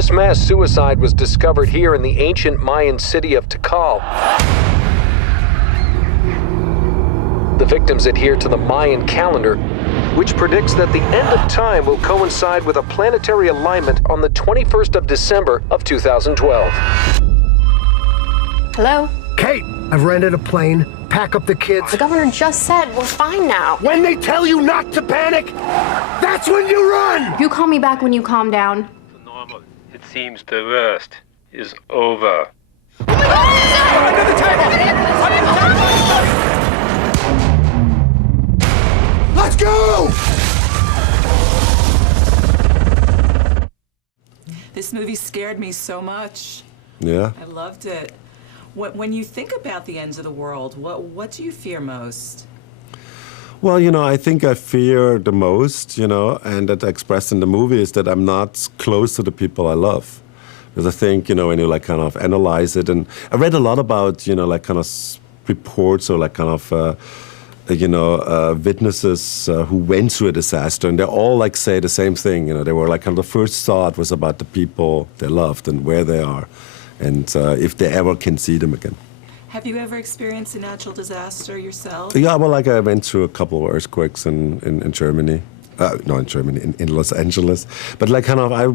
This mass suicide was discovered here in the ancient Mayan city of Tikal. The victims adhere to the Mayan calendar, which predicts that the end of time will coincide with a planetary alignment on the 21st of December of 2012. Hello? Kate, I've rented a plane. Pack up the kids. The governor just said we're fine now. When they tell you not to panic, that's when you run! You call me back when you calm down. Normal. It seems the worst is over. Under the table! Let's go! This movie scared me so much. Yeah? I loved it. When you think about the ends of the world, what do you fear most? Well, I think I fear the most, and that expressed in the movie is that I'm not close to the people I love. Because I think, when you kind of analyze it, and I read a lot about, kind of reports or witnesses who went through a disaster, and they all say the same thing. They were kind of the first thought was about the people they loved and where they are, and if they ever can see them again. Have you ever experienced a natural disaster yourself? Yeah, well, I went through a couple of earthquakes in Germany. No, in Germany, in Los Angeles. But I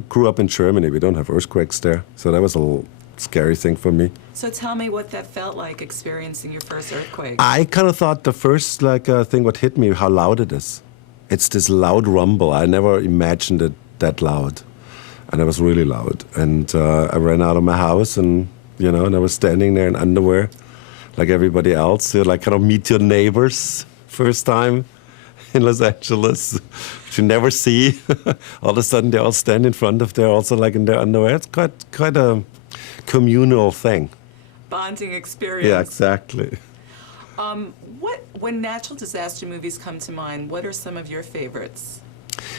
grew up in Germany. We don't have earthquakes there, so that was a little scary thing for me. So tell me what that felt like experiencing your first earthquake. I kind of thought the first thing what hit me, how loud it is. It's this loud rumble. I never imagined it that loud. And it was really loud. And I ran out of my house and, and I was standing there in underwear like everybody else. You kind of meet your neighbors first time in Los Angeles, which you never see. All of a sudden they all stand in front of there also in their underwear. It's quite a communal thing. Bonding experience. Yeah, exactly. When natural disaster movies come to mind, what are some of your favorites?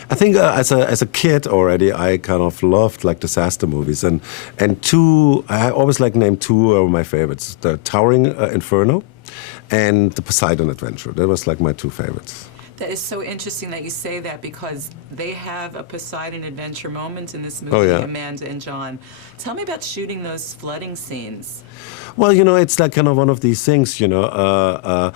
I think as a kid already, I kind of loved disaster movies, and two. I always name two of my favorites: the Towering Inferno, and the Poseidon Adventure. That was my two favorites. That is so interesting that you say that, because they have a Poseidon Adventure moment in this movie, Oh, yeah. Amanda and John. Tell me about shooting those flooding scenes. Well, it's kind of one of these things. The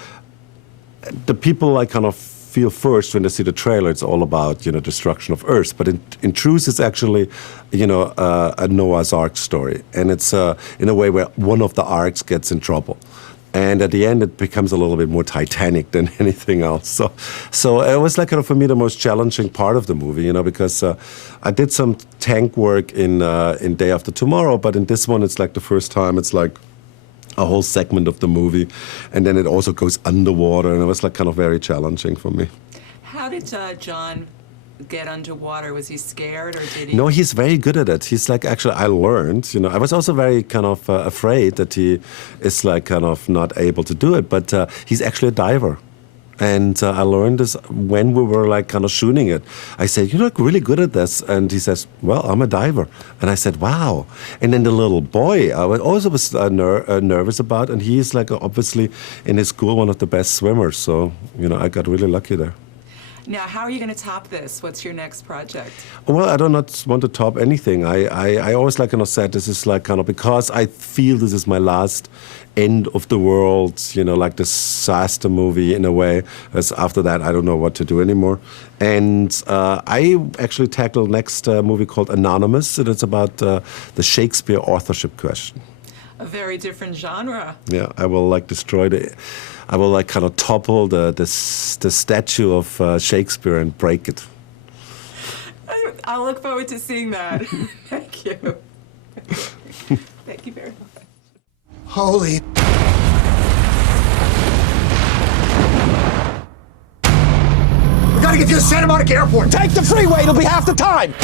people kind of feel first when they see the trailer, it's all about destruction of Earth. But in truth, it's actually a Noah's Ark story, and it's in a way where one of the arks gets in trouble. And at the end, it becomes a little bit more Titanic than anything else. So it was kind of, for me, the most challenging part of the movie, because I did some tank work in Day After Tomorrow, but in this one, it's the first time it's a whole segment of the movie, and then it also goes underwater, and it was kind of very challenging for me. How did John get underwater? Was he scared, or did he? No, he's very good at it. He's actually, I learned, I was also very kind of afraid that he is kind of not able to do it, but he's actually a diver. And I learned this when we were kind of shooting it. I said, "You're really good at this." And he says, "Well, I'm a diver." And I said, "Wow." And then the little boy, I also was nervous about, and he is obviously in his school one of the best swimmers. So, I got really lucky there. Now, how are you going to top this? What's your next project? Well, I do not want to top anything. I always kind of said this is kind of, because I feel this is my last end of the world, disaster movie in a way. As after that, I don't know what to do anymore. And I actually tackled next movie called Anonymous, and it's about the Shakespeare authorship question. A very different genre. Yeah, I will I will kind of topple the statue of Shakespeare and break it. I'll look forward to seeing that. Thank you. Thank you very much. Holy... We gotta get you to Santa Monica Airport! Take the freeway, it'll be half the time!